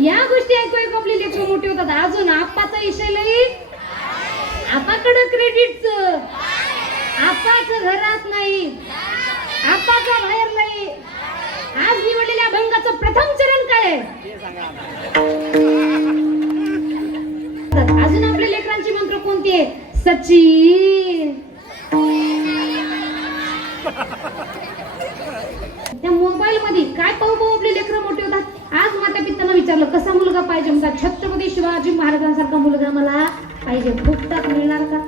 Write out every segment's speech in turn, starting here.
या गोष्टी ऐकू ऐकू आपली लेकरं मोठी होतात. अजून आप्पाचा विषय लई, आपाकडं क्रेडिटचं, आपाचं घरात नाही, आपाचा बाहेर नाही. आज निवडलेल्या अभंगाचं प्रथम चरण काय आहे? अजून आपल्या लेकरांची मंत्र कोणती आहे? सचिन. त्या मोबाईल मध्ये काय पाहू पाहू आपले लेकरं मोठे होतात. आज माता पित्यांना विचारलं कसा मुलगा पाहिजे, म्हणतात छत्रपती शिवाजी महाराजांसारखा मुलगा मला पाहिजे. फुकटात मिळणार का?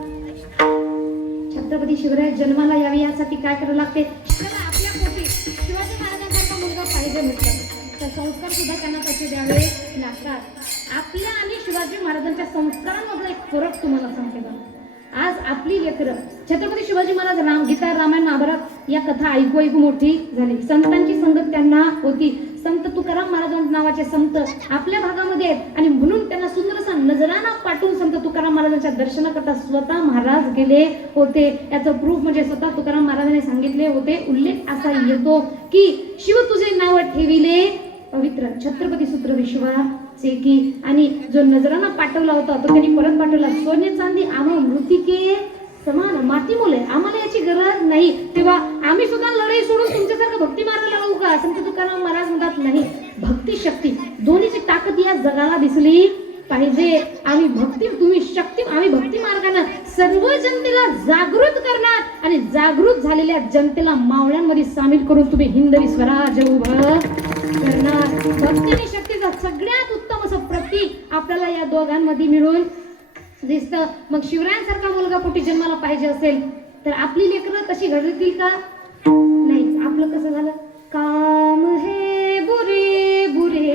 छत्रपती शिवराय जन्माला यावे यासाठी काय करावं लागते? आपल्या पोटी शिवाजी महाराजांसारखा मुलगा पाहिजे म्हटलं तर संस्कार सुद्धा त्यांना तसे द्यावे लागतात. आपल्या आणि शिवाजी महाराजांच्या संस्कारांमधला एक फरक तुम्हाला सांगते बघा. आज आपली लेकरं छत्रपती शिवाजी महाराज गीता रामायण महाभारत या कथा ऐकू ऐकू मोठी झाली. संतांची संगत त्यांना होती. संत तुकाराम महाराज नावाचे संत आपल्या भागामध्ये आहेत आणि म्हणून त्यांना सुंदर असा नजराना पाठवून संत तुकाराम महाराजांच्या दर्शनाकरता स्वतः महाराज गेले होते. याचं प्रूफ म्हणजे स्वतः तुकाराम महाराजांनी सांगितले होते. उल्लेख असा येतो की शिव तुझे नाव ठेविले पवित्र छत्रपती सूत्र विश्वाचे की. आणि जो नजराना पाठवला होता तो त्यांनी परत पाठवला. सोने चांदी आम्हा मृतिके समान, माती मुले आम्हाला याची गरज नाही. तेव्हा आम्ही सुद्धा लढाई सोडून तुमच्यासारखं भक्ती मारायला लावू का? संत तुकाराम महाराज म्हणतात नाही, भक्ती शक्ती दोन्हीची ताकद या जगाला दिसली पाहिजे. आम्ही भक्ती, तुम्ही शक्ती, आम्ही भक्ती मार्गाने सर्व जनतेला जागृत करणार आणि जागृत झालेल्या जनतेला मावळ्यांमध्ये सामील करून तुम्ही हिंदवी स्वराज्य उभं करणार. भक्ती आणि शक्तीचा सगळ्यात उत्तम असं प्रतीक आपल्याला या दोघांमध्ये मिळून दिसतं. मग शिवरायांसारखा मुलगा पोटी जन्माला पाहिजे असेल तर आपली लेकरं तशी घडतील का? नाही. आपलं कसं झालं? काम है बुरे बुरे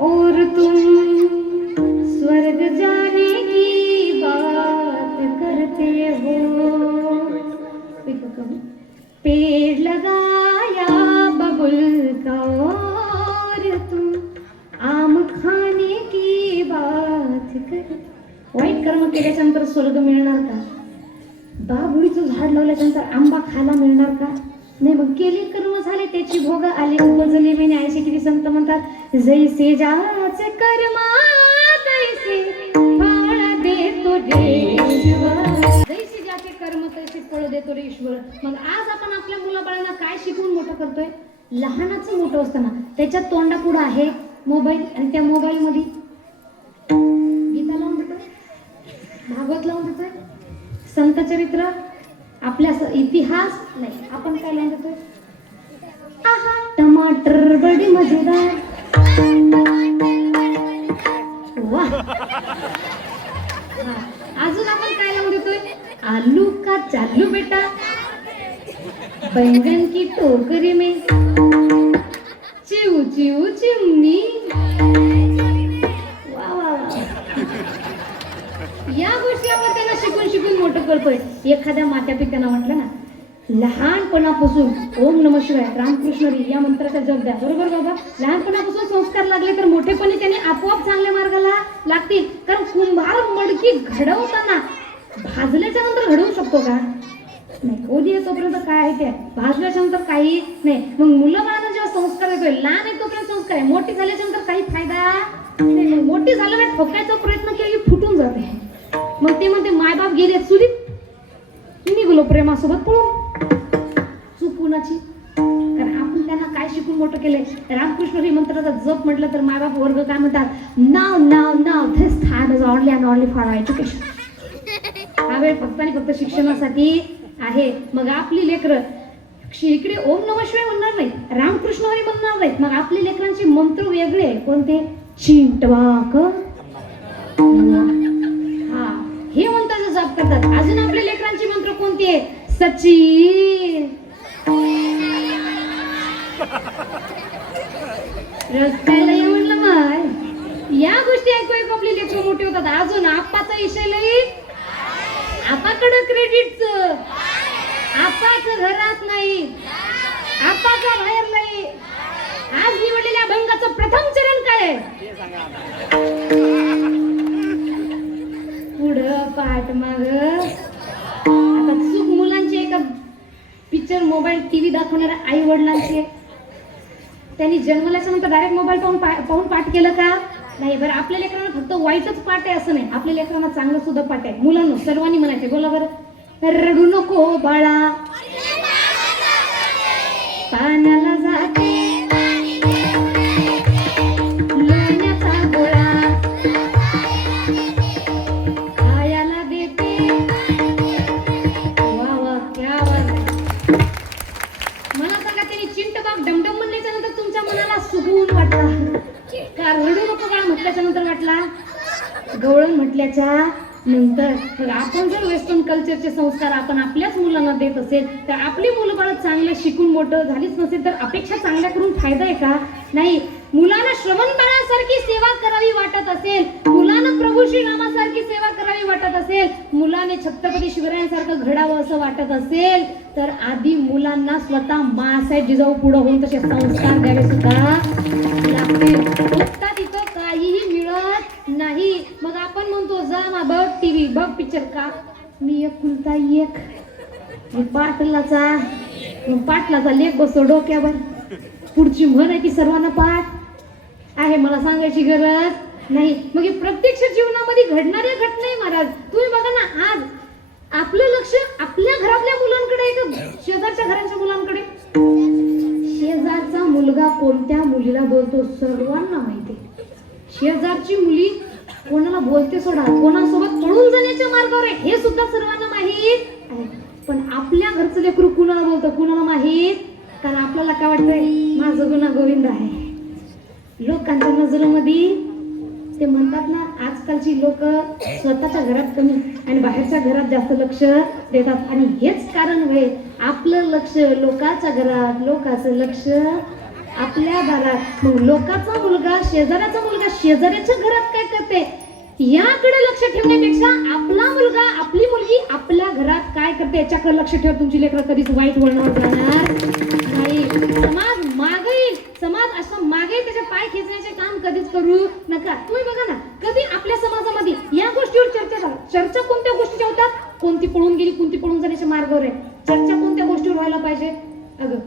और तुम स्वर्ग जाने की बात करते हो. पेड़ लगाया बबुल का और तुम आम खाने की बात करते. वाईट कर्म केल्याच्यानंतर स्वर्ग मिळणार का? बाभुळीचं झाड लावल्याच्यानंतर आंबा खायला मिळणार का? नाही. मग केले कर्म झाले त्याची भोग आले उपजले मी न्यायचे. किती संत म्हणतात जैसे ज्याचे कर्म तैसे फळ देतो ईश्वर. जैसे ज्याचे कर्म तैसे फळ देतो रे ईश्वर. मग आज आपण आपल्या मुलाबाळांना काय शिकवून मोठं करतोय? लहानाचं मोठं असताना त्याच्या तोंडापुढं आहे मोबाईल आणि त्या मोबाईल मध्ये गीता लावून देतोय, भागवत लावून देतोय, संत चरित्र, आपल्या इतिहास नाही. आपण काय लावून देतोय? आहा टमाटर बडी मजेदार. वा. अजून आपण काय लावून देतोय? आलू का चालू बेटा, बैंगन की टोकरी में चिव चिव चिमनी. या गोष्टी आपण त्यांना शिकून शिकून मोठं करतोय. एखाद्या माता पित्यानं म्हटलं ना लहानपणापासून ओम नमः शिवाय रामकृष्ण या मंत्राचा जप द्या. बरोबर बाबा? लहानपणापासून संस्कार लागले तर मोठेपणी त्याने आपोआप चांगल्या मार्गाला लागतील. कारण कुंभार मडकी घडवताना भाजल्याच्या नंतर घडवू शकतो का? नाही. ओली आहे तोपर्यंत काय आहे ते, भाजल्याच्या नंतर काही नाही. मग मुलं बाळांना जेव्हा संस्कार देतोय लहान आहे तोपर्यंत संस्कार आहे, मोठी झाल्याच्या नंतर काही फायदा नाही. मोठी झालं नाही ठोकायचा प्रयत्न केला फुटून जाते. मग ते म्हणते मायबाप गेले चुलीत निघलो प्रेमासोबत पळून. चूक कुणाची? कारण आपण त्यांना काय शिकून मोठं केलंय? रामकृष्ण ही मंत्राचा जप म्हटलं तर मायबाप वर्ग काय म्हणतात? नाव नाव नाव this time is only and only for education. हा वेळ फक्त आणि फक्त शिक्षणासाठी आहे. मग आपली लेकरं इकडे ओम नमः शिवाय म्हणणार नाही, रामकृष्ण हरी म्हणणार नाही. मग आपली लेकरांचे मंत्र वेगळे. कोणते? चिंटवाक हे मंत्राचा जप करतात. अजून आपल्या लेकरांची मंत्र कोणती आहे? सचिन. रस्त्याला ये म्हणलं मग. या गोष्टी ऐकू ऐकू आपली लेकरं मोठी होतात. अजून आप्पाचा विषय लई, आपाकडं क्रेडिटचं, आपाचं घरात नाही, आपाचा बाहेर नाही. आज निवडलेल्या अभंगाचं प्रथम चरण काय आहे? पुढं पाठ माग. आता चूक मुलांची एका पिक्चर मोबाईल टीव्ही दाखवणाऱ्या आई वडिलांची त्यांनी जन्मल्याच्या नंतर डायरेक्ट मोबाईल पाहून पाठ केलं का? नाही. बरं, आपल्या लेकरांना फक्त वाईटच पाठ आहे असं नाही, आपल्या लेकरांना चांगलं सुद्धा पाठ आहे. मुलांना सर्वांनी म्हणायचे, बोला बरं. रडू नको बाळा, पाण्याला जाते लोण्याचा गोळा, खायला देते. वा वा, क्या बात आहे. मला सांगा, त्यांनी चिंटबाग डमडम म्हणल्याच्या नंतर तुमच्या मनाला सुकून वाटला का? रडू नको बाळा म्हटल्याच्या नंतर वाटला? गवळण म्हटल्याच्या नंतर? तर आपण जर वेस्टर्न कल्चरचे संस्कार आपण आपल्याच मुलांना देत असेल तर आपली मुलं बाळ चांगले शिकून मोठं झालीच नसेल तर अपेक्षा चांगल्या करून फायदा आहे का? नाही. मुलांना श्रवण बाळासारखी सेवा करावी वाटत असेल, मुलांना प्रभू श्री रामासारखी सेवा करावी वाटत असेल, मुलाने छत्रपती शिवरायांसारखं घडावं असं वाटत असेल तर आधी मुलांना स्वतः मासाहेब जिजाऊ पुढे होऊन तसे संस्कार द्यावे सुद्धा लागतील. फक्त तिथं काहीही मिळत नाही. मग आपण म्हणतो जा ना बघ टीव्ही, बघ पिक्चर. का? मी एकुलता एक, पाटलाचा लेख बसतो डोक्यावर. पुढची म्हण आहे ती सर्वांना पाठ आहे, मला सांगायची गरज नाही. मग हे प्रत्यक्ष जीवनामध्ये घडणाऱ्या घटना आहे महाराज. तुम्ही बघा ना, आज आपलं लक्ष आपल्या घरातल्या मुलांकडे आहे का शेजारच्या घराच्या मुलांकडे? शेजारचा मुलगा कोणत्या मुलीला बोलतो सर्वांना माहिती. शेजारची मुली कोणाला बोलते सोडा, कोणासोबत पळून जाण्याच्या मार्गावर आहे हे सुद्धा सर्वांना माहीत आहे. पण आपल्या घरचं लेकरू कुणाला बोलतं कुणाला माहीत? कारण आपल्याला काय वाटतंय, माझं गुन्हा गोविंद आहे. लोकांच्या नजरेमध्ये ते म्हणतात ना, आजकालची लोक स्वतःच्या घरात कमी आणि बाहेरच्या घरात जास्त लक्ष देतात. आणि हेच कारण होय, आपलं लक्ष लोकांच्या घरात, लोकांचं लक्ष आपल्या घरात. मग लोकांचा मुलगा, शेजाऱ्याचा मुलगा शेजाऱ्याच्या घरात काय करते याकडे लक्ष ठेवण्यापेक्षा आपला मुलगा, आपली मुलगी आपल्या घरात काय करते याच्याकडे लक्ष ठेवा. तुमची लेकरं कधीच वाईट वळणावर जाणार नाही. समाज मागे येईल, समाज असं मागे त्याचे पाय खेचण्याचे काम कधीच करू नका. तुम्ही बघा ना, कधी आपल्या समाजामध्ये या गोष्टीवर चर्चा झाली. चर्चा कोणत्या गोष्टीच्या होतात? कोणती पळून गेली, कोणती पळून जाण्याच्या मार्गावर आहे. चर्चा कोणत्या गोष्टीवर व्हायला पाहिजे? अगं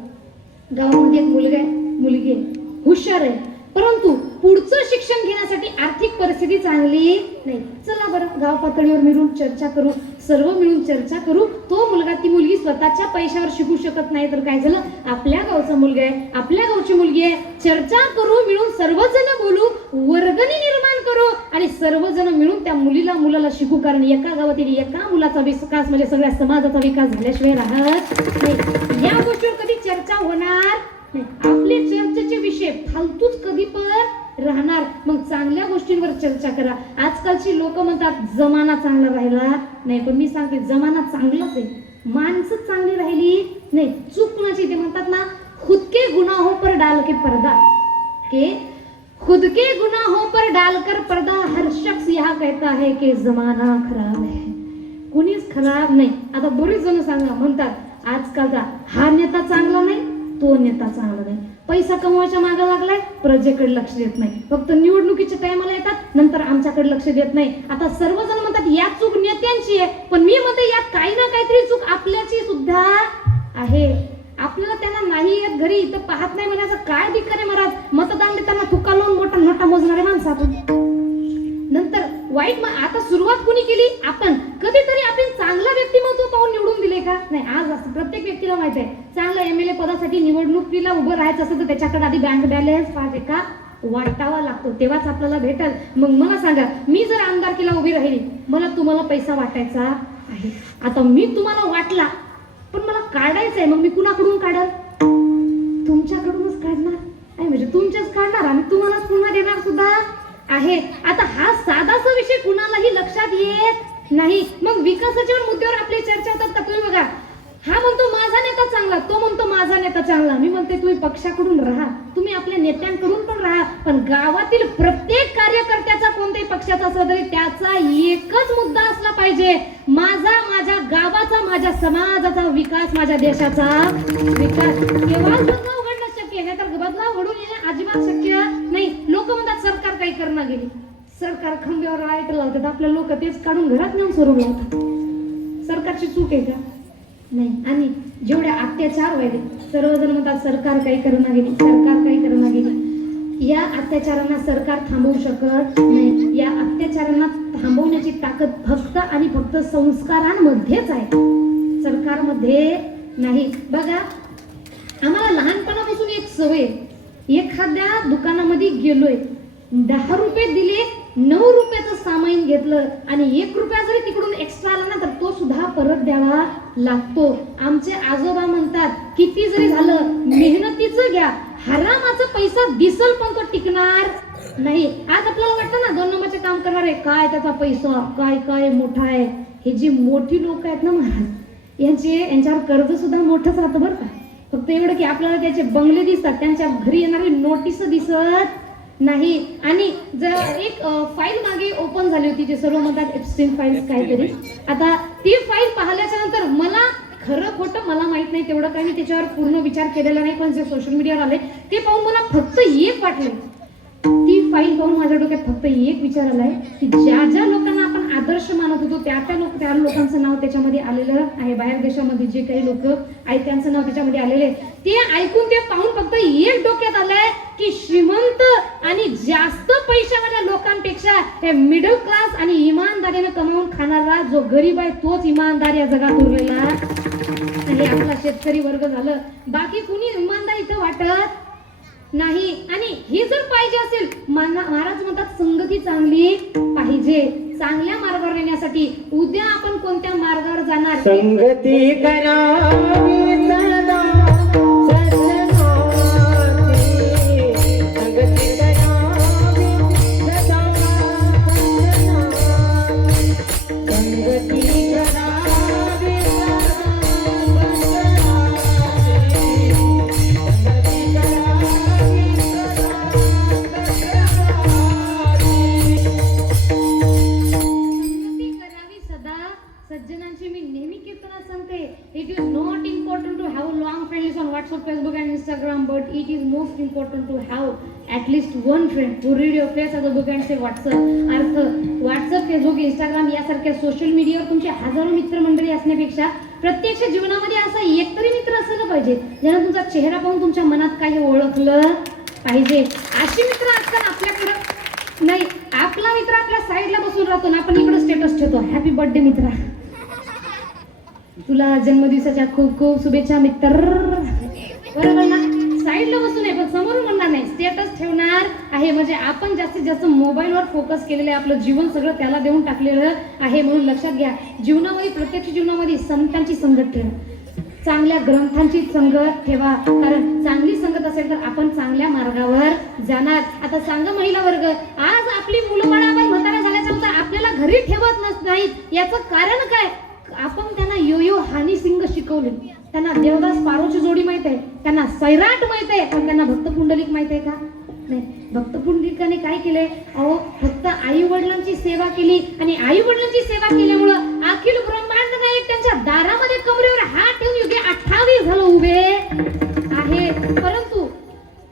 गावामध्ये एक मुलगा आहे, मुलगी आहे, हुशार आहे, परंतु पुढचं शिक्षण घेण्यासाठी आर्थिक परिस्थिती चांगली नाही. चला बरं, गाव पातळीवर मिळून चर्चा करू, सर्व मिळून चर्चा करू. तो मुलगा, ती मुलगी स्वतःच्या पैशावर शिकू शकत नाही तर काय झालं, आपल्या गावचा मुलगा आहे, आपल्या गावची मुलगी आहे, चर्चा करू, मिळून सर्वजण बोलू, वर्गणी निर्माण करू आणि सर्वजण मिळून त्या मुलीला मुलाला शिकू. कारण एका गावातील एका मुलाचा विकास म्हणजे सगळ्या समाजाचा विकास झाल्याशिवाय राहत नाही. या गोष्टीवर कधी चर्चा होणार नाही. आपले चर्चेचे विषय फालतूच कधी पण राहणार. मग चांगल्या गोष्टींवर चर्चा करा. आजकालची लोक म्हणतात जमाना चांगला राहिला नाही, पण मी सांगते जमाना चांगलाच आहे, माणसं चांगली राहिली नाही. चूक कुणाची? ते म्हणतात ना, खुद के गुनाहों पर डाल के पर्दा, के खुद के गुनाहों पर डालकर पर्दा हर शख्स यहाँ कहता है कि जमाना खराब है. कुणीच खराब नाही. आता बरेच जण सांगा म्हणतात आजकालचा हा नेता चांगला नाही, तो नेता चांगला नाही, पैसा कमवायच्या मागे लागलाय, प्रजेकडे लक्ष देत नाही, फक्त निवडणुकीच्या टायमाला येतात, नंतर आमच्याकडे लक्ष देत नाही. आता सर्वजण म्हणतात या चूक नेत्यांची आहे, पण मी म्हणते यात काही ना काहीतरी चूक आपल्याची सुद्धा आहे. आपल्याला त्यांना नाही येत घरी इथं पाहत नाही म्हणायचं काय अधिकार आहे महाराज? मतदान देताना थुका लावून मोठा नोटा मोजणारे माणसं आपण. नंतर वाईट आता सुरुवात कुणी केली? आपण. कधीतरी आपण चांगला व्यक्तिमत्व पाहून निवडून दिले का? नाही. आज असं प्रत्येक व्यक्तीला माहित आहे, चांगला एमएलए पदासाठी निवडणुकीला उभं राहायचं असेल तर त्याच्याकडे आधी बँक बॅलन्स पाहिजे का वाटावा लागतो, तेव्हाच आपल्याला भेटेल. मग मला सांगा, मी जर आमदारकीला उभी राहिली, मला तुम्हाला पैसा वाटायचा आहे, आता मी तुम्हाला वाटला पण मला काढायचं आहे, मग मी कुणाकडून काढल? तुमच्याकडूनच काढणार आहे, म्हणजे तुमच्याच काढणार आणि तुम्हालाच पुन्हा देणार सुद्धा आहे. आता हा साधासा विषय कुणालाही लक्षात येत नाही. मग विकासाच्या मुद्द्यावर आपली चर्चा होतात का? तुम्ही बघा, हा म्हणतो माझा नेता चांगला, तो म्हणतो माझा नेता चांगला. मी म्हणते तुम्ही पक्षाकडून राहा, तुम्ही आपल्या नेत्यांकडून पण राहा, पण गावातील प्रत्येक कार्यकर्त्याचा कोणत्याही पक्षाचा असला तरी त्याचा एकच मुद्दा असला पाहिजे, माझ्या गावाचा, माझ्या समाजाचा विकास, माझ्या देशाचा विकास. केवळ बदलाव घडणं शक्य आहे, तर बदलाव घडून येणे अजिबात शक्य नाही. लोक म्हणतात सरकार काही करणं गेली, सरकार खांद्यावर लाईट लावतात, आपल्या लोक तेच काढून घरात नेऊन सोडून लावतात. सरकारची चूक आहे का? नाही. आणि जेवढे अत्याचार व्हायले, सर्वजण म्हणतात सरकार काही करणं गेली, सरकार काही करणं गेली. या अत्याचारांना सरकार थांबवू शकत नाही. या अत्याचारांना थांबवण्याची ताकद फक्त आणि फक्त संस्कारांमध्येच आहे, सरकारमध्ये नाही. बघा, आम्हाला लहानपणापासून एक सवय, एखाद्या दुकानामध्ये गेलोय, 10 रुपये दिले, 9 रुपयाचं सामान घेतलं आणि 1 रुपया जरी तिकडून एक्स्ट्रा आला ना तर तो सुद्धा परत द्यावा लागतो. आमचे आजोबा म्हणतात, किती जरी झालं मेहनतीचं घ्या, हरामाचा पैसा दिसल पण तो टिकणार नाही. आज आपल्याला वाटतं ना 2 नंबरचे काम करणार आहे, काय त्याचा पैसा काय काय मोठा आहे. हे जी मोठी लोक आहेत ना महाराज, यांच्यावर कर्ज सुद्धा मोठंच राहतं बरं का. फक्त एवढं की आपल्याला त्याचे बंगले दिसतात, त्यांच्या घरी येणारी नोटीस दिसत नाही. आणि जर एक फाईल मागे ओपन झाली होती, जे सर्व म्हणतात एप्स्टीन फाईल्स काहीतरी. आता ती फाईल पाहिल्याच्या नंतर मला खरं खोटं मला माहित नाही, तेवढं काही मी त्याच्यावर पूर्ण विचार केलेला नाही, पण जे सोशल मीडियावर आले ते पाहून मला फक्त एक वाटले. ती फाईल पाहून माझ्या डोक्यात फक्त एक विचार आलाय की ज्या ज्या लोकांना आपण आदर्श मानत होतो त्या लोकांचं नाव त्याच्यामध्ये आलेलं आहे. बाहेर देशामध्ये जे काही लोक आहेत त्यांचं नाव त्याच्यामध्ये आलेले. ते ऐकून ते पाहून फक्त एक डोक्यात आलंय की श्रीमंत आणि जास्त पैशावाल्या लोकांपेक्षा हे मिडल क्लास आणि इमानदारीने कमावून खाणारा जो गरीब आहे तोच इमानदार या जगात उरलेला आणि आपला शेतकरी वर्ग झालं. बाकी कुणी इमानदार इथं वाटत नाही. आणि हे जर पाहिजे असेल, महाराज म्हणतात संगती चांगली पाहिजे. चांगल्या मार्गावर नेण्यासाठी उद्या आपण कोणत्या मार्गावर जाणार, संगती करावी सदा सज्जनाची, संगती करावी सदा सज्जनाची, संगती करावी सज्जनांची. मी नेहमी कीर्तनात सांगते, it is not important to have long friends on WhatsApp, Facebook and Instagram, but it is most important to have at least one friend who read your face as a book and say WhatsApp. अर्थ, WhatsApp, Facebook, Instagram यासारख्या social मीडियावर तुमचे हजारो मित्रमंडळी असण्यापेक्षा प्रत्यक्ष जीवनामध्ये असा एक तरी मित्र असलं पाहिजे ज्यानं तुमचा चेहरा पाहून तुमच्या मनात काही ओळखलं पाहिजे. अशी मित्र असतात आपल्याकडं नाही. आपला मित्र आपल्या साईडला बसून राहतो ना, आपण इकडे स्टेटस ठेवतो, हॅपी बर्थडे मित्रा, तुला जन्मदिवसाच्या खूप खूप शुभेच्छा मित्र, बरोबर ना. साईडला बसून आहे पण समोरून म्हणणार नाही, स्टेटस ठेवणार आहे. म्हणजे आपण जास्तीत जास्त मोबाईलवर फोकस केलेलं आहे, आपलं जीवन सगळं त्याला देऊन टाकलेलं आहे. म्हणून लक्षात घ्या, जीवनामध्ये प्रत्यक्ष जीवनामध्ये संतांची संगत ठेवा, चांगल्या ग्रंथांची संगत ठेवा, कारण चांगली संगत असेल तर आपण चांगल्या मार्गावर जाणार. आता सांगा महिला वर्ग, आज आपली मुलं बाळा आपण म्हातारा झाल्याच्या नंतर आपल्याला घरी ठेवत नाहीत, याचं कारण काय? आपण त्यांना यो हानी सिंग शिकवले, त्यांना देवदास पारोची जोडी माहित आहे, त्यांना सैराट माहित आहे, पण त्यांना भक्त पुंडलिक माहित आहे का? नाही. भक्त पुंडलिकाने काय केलंय? अहो, फक्त आई वडिलांची सेवा केली आणि आई वडिलांची सेवा केल्यामुळं अखिल ब्रह्मांड नायक त्यांच्या दारामध्ये कमरेवर हात ठेवून युगे 28 झालं उभे आहे. परंतु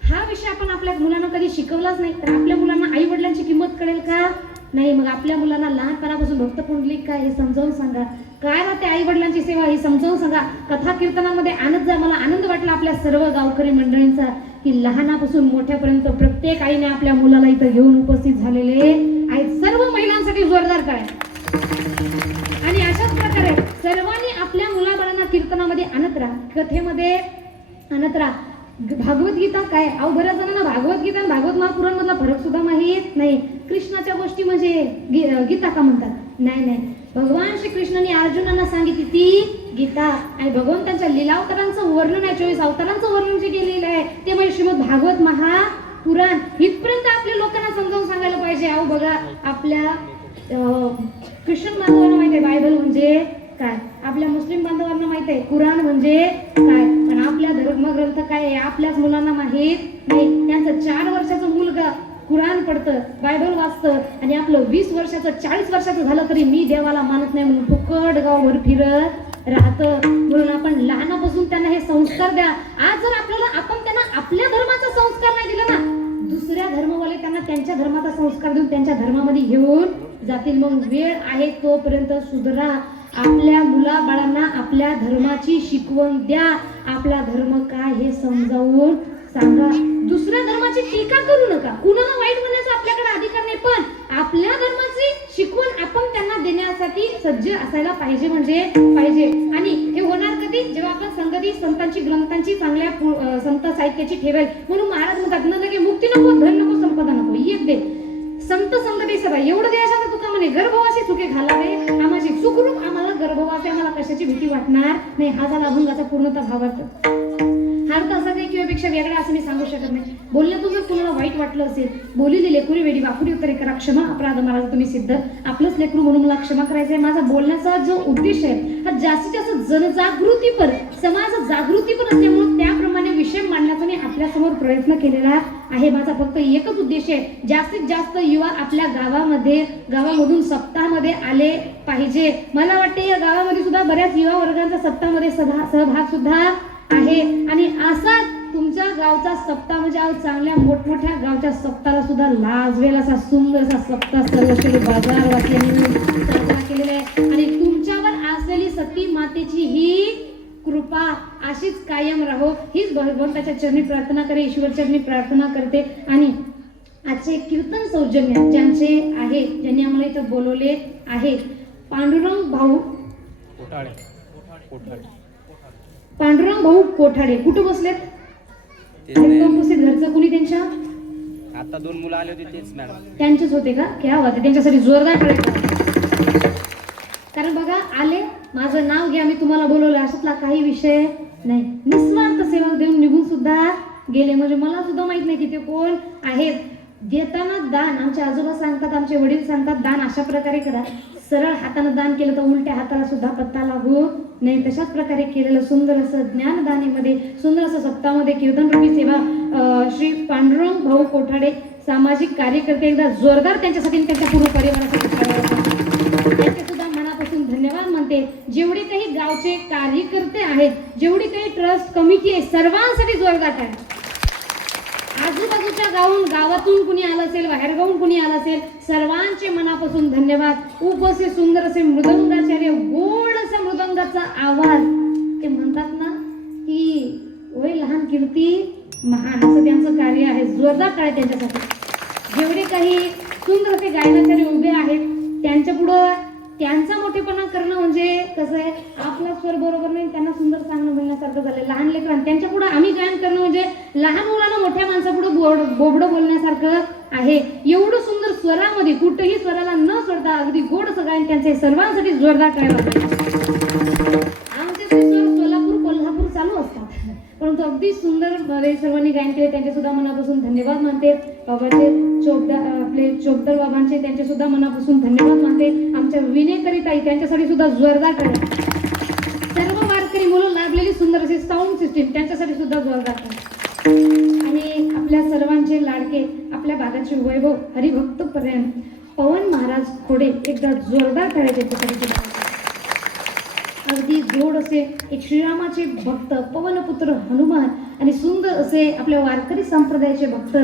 हा विषय आपण आपल्या मुलांना कधी शिकवलाच नाही, तर आपल्या मुलांना आई वडिलांची किंमत कळेल का? नाही. मग आपल्या मुलांना लहानपणापासून भक्त पुंडलिक काय हे समजावून सांगा, काय राहते आई वडिलांची सेवा हे समजावून सांगा. कथा कीर्तनामध्ये आणत जा. मला आनंद वाटला आपल्या सर्व गावकरी मंडळींचा की लहानापासून मोठ्यापर्यंत प्रत्येक आईने आपल्या मुलाला इथं घेऊन उपस्थित झालेले आहेत. सर्व महिलांसाठी जोरदार काय. आणि अशाच प्रकारे सर्वांनी आपल्या मुलाबाळांना कीर्तनामध्ये आणत राहा, कथेमध्ये आणत राहा. भागवतगीता काय, अहो बऱ्याच जणांना भागवतगीता आणि भागवत महापुराण मधला फरक सुद्धा माहीत नाही. कृष्णाच्या गोष्टी म्हणजे गीता का म्हणतात? नाही. भगवान श्रीकृष्णाने अर्जुनांना सांगितली ती गीता, आणि भगवंतांच्या लीलावतारांचं वर्णन आहे, 24 अवतारांचं वर्णन जे केलेलं आहे ते म्हणजे श्रीमद भागवत महापुराण. इथपर्यंत आपल्या लोकांना समजावून सांगायला पाहिजे. अहो बघा, आपल्या ख्रिश्चन बांधवांना माहिती आहे बायबल म्हणजे काय, आपल्या मुस्लिम बांधवांना माहित आहे कुराण म्हणजे काय, पण आपल्या धर्मग्रंथ काय आहे आपल्याच मुलांना माहित नाही. त्यांचं 4 वर्षाचं मुलगा कुराण पडतं, बायबल वाचतं, आणि आपलं 20 वर्षाचं 40 वर्षाचं झालं तरी मी देवाला मानत नाही म्हणून फुकट गावभर फिरत राहतं. म्हणून आपण लहानापासून त्यांना हे संस्कार द्या. आज जर आपण त्यांना आपल्या धर्माचा संस्कार नाही दिला ना, दुसऱ्या धर्मवाले त्यांना त्यांच्या धर्माचा संस्कार देऊन त्यांच्या धर्मामध्ये घेऊन जातील. मग वेळ आहे तोपर्यंत सुधरा. आपल्या मुलाबाळांना आपल्या धर्माची शिकवण द्या. आपला धर्म काय हे समजावून सांगा. दुसऱ्या धर्माची टीका करू नका. कुणाला वाईट म्हणण्याचा आपल्याकडे अधिकार नाही, पण आपल्या धर्माची शिकवण आपण त्यांना देण्यासाठी सज्ज असायला पाहिजे म्हणजे पाहिजे. आणि हे होणार कधी? जेव्हा आपण संगती संतांची ग्रंथांची चांगल्या संत साहित्याची ठेवेल. म्हणून महाराज म्हणतात न लगे मुक्ती नको, धन नको, संपदा नको, एक दे संत संगती सदा एवढं द्यायचं. तुका म्हणे गर्भवासी चुके घालावे आम्हाची सुखरूप. आम्हाला गर्भवासी, आम्हाला कशाची भीती वाटणार नाही. हा झाला अभंगाचा पूर्णतः भावार्थ. अर्थ असा काही किंवा पेक्षा वेगळा असं मी सांगू शकत नाही. बोलण्यातून जर कुणाला वाईट वाटलं असेल, बोललेली लेकरी वेडी वाकुडी उत्तरे करा, क्षमा अपराध महाराज तुम्ही सिद्ध. आपलंच लेकरू म्हणून मला क्षमा करायचंय. माझा बोलण्याचा जो उद्देश आहे हा जास्तीत जास्त जनजागृतीपर, समाज जागृतीपर असल्यामुळे त्याप्रमाणे विषय मांडण्याचा मी आपल्यासमोर प्रयत्न केलेला आहे. माझा फक्त एकच उद्देश आहे, जास्तीत जास्त युवा आपल्या गावामधून सप्ताहामध्ये आले पाहिजे. मला वाटते या गावामध्ये सुद्धा बऱ्याच युवा वर्गांचा सप्ताहामध्ये सहभाग सुद्धा आहे. आणि असा तुमच्या गावचा सप्ताह म्हणजे आज चांगल्या मोठमोठ्या गावच्या सप्ताहाला सुद्धा लाजवेल असा सुंदर असा सप्ताह सर्वश्री बाजार वाचल्याने साजरा केलेला आहे. आणि तुमच्यावर असलेली सती मातेची ही कृपा अशीच कायम राहो हीच भगवंताच्या चरणी प्रार्थना करे, ईश्वर चरणी प्रार्थना करते. आणि आजचे कीर्तन सौजन्य ज्यांचे आहे, ज्यांनी आम्हाला इथं बोलवले आहे, पांडुरंग भाऊ कोठाडे कुठं बसलेत? कंपोसिट घरचं कुणी त्यांच्या? आता 2 मुलं आले होते तेच मॅडम. त्यांचेच होते का? क्या होते? त्यांच्यासाठी जोरदार टाळ्या. कारण बघा आले, माझं नाव घ्या, मी तुम्हाला बोलवलं, अशातला काही विषय नाही. निस्वार्थ सेवा देऊन निघून सुद्धा गेले. म्हणजे मला सुद्धा माहित नाही की ते कोण आहेत. देताना दान आमचे आजोबा सांगतात, आमचे वडील सांगतात, दान अशा प्रकारे करा. सरळ हाताने दान केलं तर उलट्या हाताला सुद्धा पत्ता लागू नाही. तशाच प्रकारे केलेलं सुंदर असं ज्ञानदानीमध्ये, सुंदर असं सप्ताहामध्ये कीर्तनरूपी सेवा श्री पांडुरंग भाऊ कोठाडे सामाजिक कार्यकर्ते, एकदा जोरदार त्यांच्यासाठी त्यांच्या पूर्ण परिवारासाठी त्यांचे सुद्धा मनापासून धन्यवाद मानते. जेवढे काही गावचे कार्यकर्ते आहेत, जेवढी काही ट्रस्ट कमिटी आहे, सर्वांसाठी जोरदार आहे. आजूबाजूच्या गावातून कुणी आलं असेल, बाहेर गावून कुणी आलं असेल, सर्वांचे मनापासून धन्यवाद. असे सुंदर असे मृदंगाचार्य, गोड असा मृदंगाचा आवाज. ते म्हणतात ना की ओय लहान कीर्ती महान, असं त्यांचं कार्य आहे. जोरदार काय त्यांच्यासाठी. जेवढे काही सुंदर असे गायनाचार्य उभे आहेत, त्यांच्या पुढं त्यांचा मोठेपणा करणं म्हणजे कसं आहे, आपला स्वर बरोबर नाही, त्यांना सुंदर सांगणं म्हणण्यासारखं झालं. लहान लेकरांना त्यांच्या पुढे आम्ही गायन करणं म्हणजे लहान मुलांना मोठ्या माणसापुढे बोबडं बोलण्यासारखं आहे. एवढं सुंदर स्वरामध्ये कुठेही स्वराला न सोडता अगदी गोड असं गायन त्यांचे सर्वांसाठी जोरदार करायला. आमचे स्वर सोलापूर कोल्हापूर चालू असतात, परंतु अगदी सुंदर सर्वांनी गायन केले. त्यांचे सुद्धा मनापासून धन्यवाद मानते. बाबाचे आपले चोपदर बाबांचे त्यांचे सुद्धा मनापासून धन्यवाद मानते. आमच्या विनेकरी ताई त्यांच्यासाठी सुद्धा जोरदार करा. सर्व वारकरी मुलं लाभलेली सुंदर अशी साऊंड सिस्टीम त्यांच्यासाठी सुद्धा जोरदार करा. आणि आपल्या सर्वांचे लाडके, आपल्या भागाचे वैभव हरिभक्त पर्यंत पवन महाराज खोडे, एकदा जोरदार करायचे त्याच्यासाठी. अगदी गोड असे एक श्रीरामाचे भक्त, पवनपुत्र हनुमान आणि सुंदर असे आपल्या वारकरी संप्रदायाचे भक्त